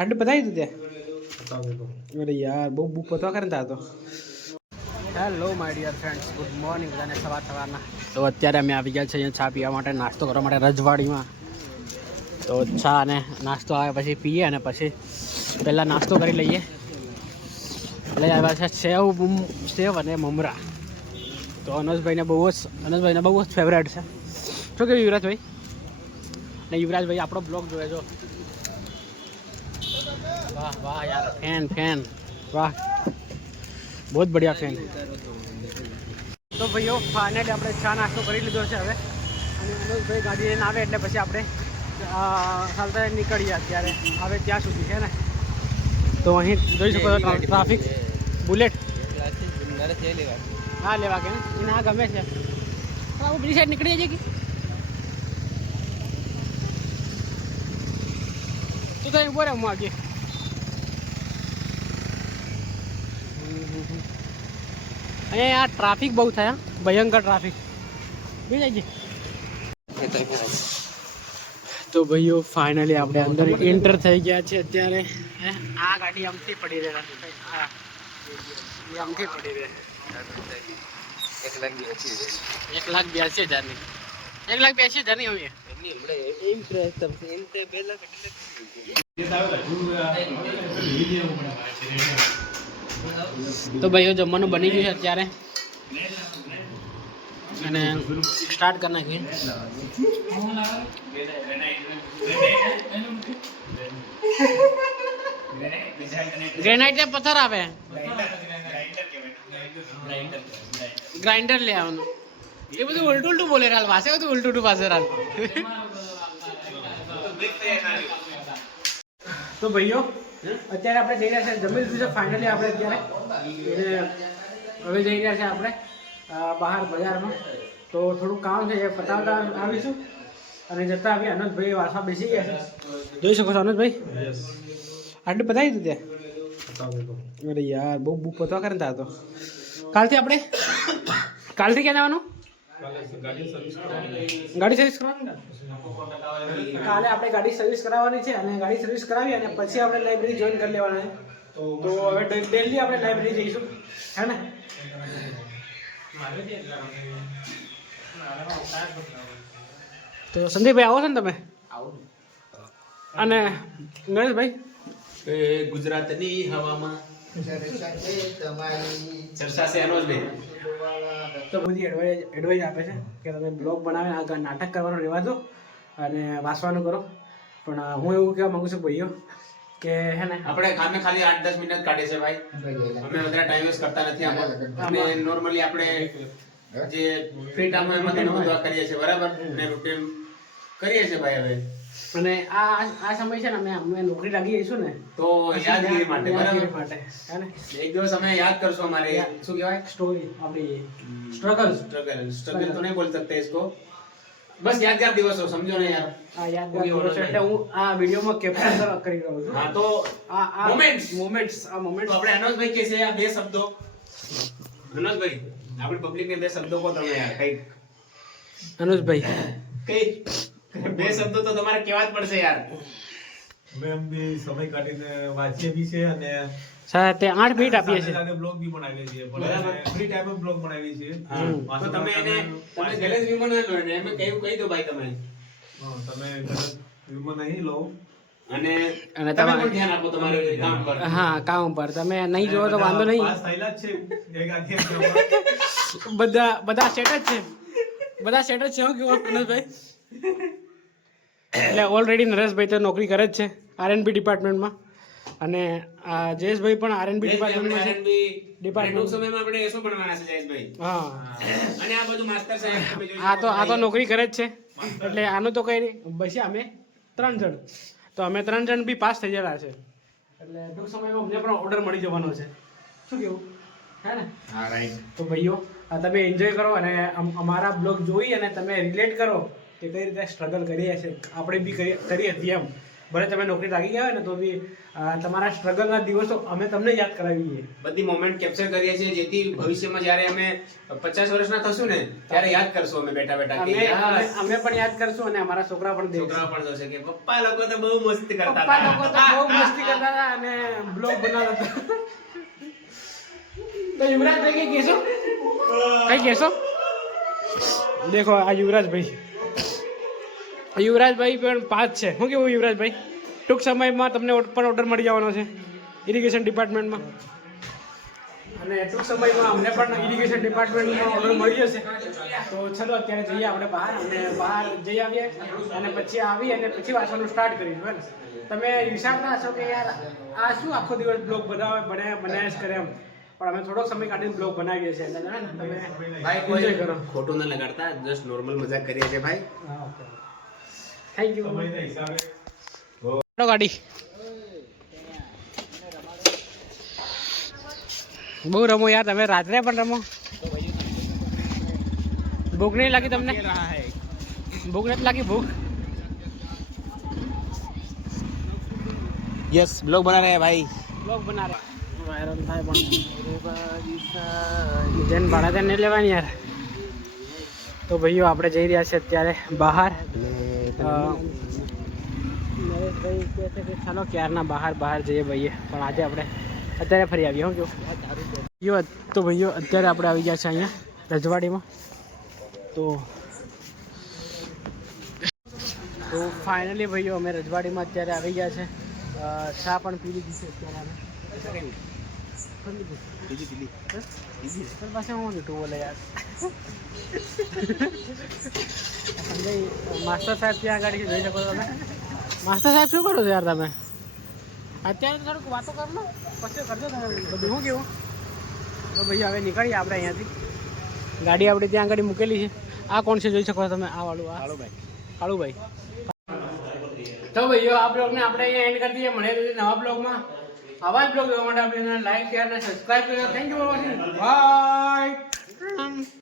આટલું બતાવી તું ત્યાં અરે યાર બહુ બુક પતવા કરે ને તાર તો. Hello my dear friends, good morning બધાને સવારના. તો અત્યારે અમે આવી ગયા છે અહીંયા ચા પીવા માટે, નાસ્તો કરવા માટે રજવાડીમાં. તો ચા અને નાસ્તો આવે પછી પીએ અને પછી પહેલાં નાસ્તો કરી લઈએ. એટલે આવ્યા છે સેવ અને મમરા. તો અનસભાઈને બહુ જ ફેવરેટ છે. શું કહ્યું યુવરાજભાઈ? ને યુવરાજભાઈ આપણો બ્લોગ જોવે જો. વાહ વાહ યાર, ફેન વાહ, બહુ જ બઢિયા ફેન. તો ભાઈઓ ફાઇનલી આપણે ચા નાસ્તો કરી લીધો છે હવે, અને અનુજભાઈ ગાડી લઈને આવે એટલે પછી આપણે ચાલતા નીકળીએ. અત્યારે આવે ત્યાં સુધી છે ને. તો અહીં જોઈ શકો છો ટ્રાફિક. બુલેટ હા લેવા કે એને આ ગમે છે. બીજી સાઈડ નીકળી જઈએ કે તું તો ઉભો રહે, હું આગે. અહીંયા ટ્રાફિક બહુ થાય, ભયંકર ટ્રાફિક. બીજા તો ભાઈઓ ફાઇનલી આપણે અંદર એન્ટર થઈ ગયા છે અત્યારે. આ ગાડી આમથી પડી રહે, આમથી પડી રહે. 1,82,000 1,82,000 ની હોય. તો ભાઈઓ જમવાનું બની ગયું છે અત્યારે, અને સ્ટાર્ટ કરી નાખીએ. ગ્રેનાઇટ ને પથ્થર આવે, ગ્રાઇન્ડર લે આવવાનું. એ બધું ઉલટું બોલે રાલ પાસે, બધું ઉલટું પાસે રાલ. તો ભાઈઓ અત્યારે આપણે જઈ રહ્યા છે, જમી લીધું છે ફાઇનલી આપણે અત્યારે. એટલે હવે જઈ રહ્યા છે આપણે બહાર બજારમાં. તો થોડું કામ છે એ પતાવતા આવીશું, અને જતા આવીએ. અનંતભાઈ વાસમાં બેસી ગયા છે, જોઈ શકો છો. અનંતભાઈ આટલું બતાવી તું ત્યાં અરે યાર બહુ બુક પતવા કરે ને તાર તો. કાલથી ક્યાં જવાનું? ગાડી સર્વિસ કરવાની. કાલે આપણે ગાડી સર્વિસ કરાવવાની છે, અને ગાડી સર્વિસ કરાવી અને પછી આપણે લાઇબ્રેરી જોઈન કરી લેવાના છે. તો હવે ડેલી આપણે લાઇબ્રેરી જઈશું, હે ને? તો સંદીપભાઈ આવો છો ને તમે? અને નરેશભાઈ ગુજરાતની હવામાં ચર્ચા છે અનોજભાઈ. તો બધી એડવાઇસ આપે છે કે તમે બ્લોગ બનાવીને આગળ નાટક કરવાનું રહેવા દો અને વાંચવાનું કરો. પણ હું એવું કહેવા માંગુ છું ભાઈઓ કે હે ને, આપણે કામે ખાલી 8-10 મિનિટ કાઢે છે ભાઈ. અમે વધારે ટાઈમ વેસ્ટ કરતા નથી આમાં. અને નોર્મલી આપણે જે ફ્રી ટાઈમ એમાં ઘણું બધું કરીએ છીએ, બરાબર, ને રૂટીન કરીએ છીએ ભાઈ. હવે અને આ સમય છે ને, અમે નોકરી લાગી જઈશું ને, તો યાદગીરી માટે, બરાબર માટે હે ને, એક દિવસ અમે યાદ કરશું અમારે શું કહેવાય સ્ટોરી આપણી स्ट्रगल तो नहीं बोल सकते इसको, बस यादगार દિવસો, સમજો ને યાર. આ યાદગાર દિવસો એટલે હું આ વિડિયોમાં કેપ્ચર કરી રહ્યો છું. હા, તો આ મોમેન્ટ્સ તો આપણે અનોજભાઈ કે છે આ બે શબ્દો. અનોજભાઈ આપણી પબ્લિક ને બે શબ્દો કહો તમે યાર. કઈ અનુજભાઈ કઈ બે શબ્દો તો તમારે કહેવા જ પડશે યાર. મેં બી સમય કાઢીને વાંચીએ બી છે, અને સાથે 8 મિનિટ આપીએ છીએ, સાથે બ્લોગ બી બનાવીએ છીએ. બરાબર. ફ્રી ટાઈમે બ્લોગ બનાવીએ છીએ. તો તમે એને તમે ગેલેજ વ્યૂ માં ન લો ને, એમ કહી દો ભાઈ તમે. તમે વ્યૂમાં નહીં લો, અને અને તમે પણ ધ્યાન આપો તમારે કામ પર. હા, કામ પર તમે નહીં જોવો તો વાંધો નહીં. પાસ થયેલા જ છે એક આખી બધા સેટ જ છે, બધા સેટ જ છે. હું કેવું અનુજભાઈ? એટલે ઓલરેડી નરેશભાઈ તો નોકરી કરે જ છે R&B ડિપાર્ટમેન્ટમાં, અને જયેશભાઈ પણ R&B ડિપાર્ટમેન્ટમાં છે. ડિપાર્ટમેન્ટ સમયમાં આપણે શું ભણવાના છે જયેશભાઈ? હા, અને આ બધું માસ્ટર સાહેબ તમે જોઈ આ તો નોકરી કરે જ છે. એટલે આનું તો કંઈ નહીં. પછી અમે 3 જણ, તો અમે 3 જણ બી પાસ થઈ ગયેલા છે. એટલે ટૂંક સમયમાં અમને પણ ઓર્ડર મળી જવાનો છે. શું કેવું, હે ને? હા, રાઈટ. તો ભાઈઓ તમે એન્જોય કરો, અને અમારા બ્લોગ જોઈ અને તમે રિલેટ કરો કે કઈ રીતે સ્ટ્રગલ કરીએ છીએ આપણે બી કરી હતી એમ. ભલે તમે નોકરી લાગી ગયા હોય ને તો બી તમારા સ્ટ્રગલના દિવસો અમે તમને યાદ કરાવીએ, બધી મોમેન્ટ કેપ્ચર કરીએ છીએ, જેથી ભવિષ્યમાં જ્યારે અમે 50 વર્ષના થશું ને ત્યારે યાદ કરશું અમે બેઠા બેઠા કે અમે પણ યાદ કરશું, અને અમારા છોકરા પણ છોકરા પણ જોશે કે પપ્પા લોકો તો બહુ મસ્તી કરતા પપ્પા લોકો તો બહુ મસ્તી કરતા બના લેતો તો યુવરાજ ભાઈ કઈ કહેશો દેખો આ યુવરાજભાઈ પણ 5 છે શું કેવું યુવરાજભાઈ ટૂંક સમયમાં તમને પણ ઓર્ડર મળી જવાનો છે ઇરિગેશન ડિપાર્ટમેન્ટમાં અને ટૂંક સમયમાં અમને પણ ઇરિગેશન ડિપાર્ટમેન્ટમાં ઓર્ડર મળી જશે તો ચલો અત્યારે જઈએ આપણે બહાર અને બહાર જઈ આવીએ અને પછી પછી વાંચવાનું સ્ટાર્ટ કરીશું બરાબર તમે વિચારતા હશો કે યાર આ શું આખો દિવસ બ્લોગ બનાવ્યા જ કરે એમ પણ અમે થોડોક સમય કાઢીને બ્લોગ બનાવીએ છીએ એટલે તમે ભાઈ કોઈ ખોટું ન લગાડતા જસ્ટ નોર્મલ મજાક કરીએ છીએ ભાઈ થેન્ક યુ સમયના હિસાબે ગાડી બહુ રમો યાર તમે રાત્રે પણ રમો ભૂખ નહીં લાગી તમને ભૂખ નથી લાગી ભૂખ यस ब्लॉग बना रहे हैं भाई બ્લોગ બના રહે વાયરલ થાય પણ જેન ભાડા ત્યાં નહીં લેવાની યાર તો ભાઈઓ આપણે જઈ રહ્યા છીએ અત્યારે બહાર નરેશભાઈ કહે છે કે ચાલો ક્યારના બહાર જઈએ ભાઈએ પણ આજે આપણે અત્યારે ફરી આવીએ હું કેવું તો ભાઈઓ અત્યારે આપણે આવી ગયા છે અહીંયા રજવાડીમાં તો ફાઇનલી ભાઈઓ અમે રજવાડીમાં અત્યારે આવી ગયા છે ચા પણ પી લીધી છે અત્યારે અમે પાસે હું લીધું બોલે યાર સંજય માસ્ટર સાહેબ ત્યાં આગળ જોઈ શકો તમે માસ્ટર સાહેબ શું કરો છો યાર તમે અત્યારે તો થોડુંક વાતો કરો ને પછી કરજો તમે બધું શું કેવું તો ભાઈ હવે નીકળીએ આપણે અહીંયાથી ગાડી આપણે ત્યાં આગળ મૂકેલી છે આ કોણ છે જોઈ શકો તમે આ વાળું આ કાળુભાઈ તો ભાઈઓ આ બ્લોગને આપણે અહીંયા એન્ડ કરી દઈએ મળીએ નવા બ્લોગમાં આવા જ બ્લોગ જોવા માટે આપણે લાઈક શેર અને સબસ્ક્રાઈબ કરો thank you for watching bye.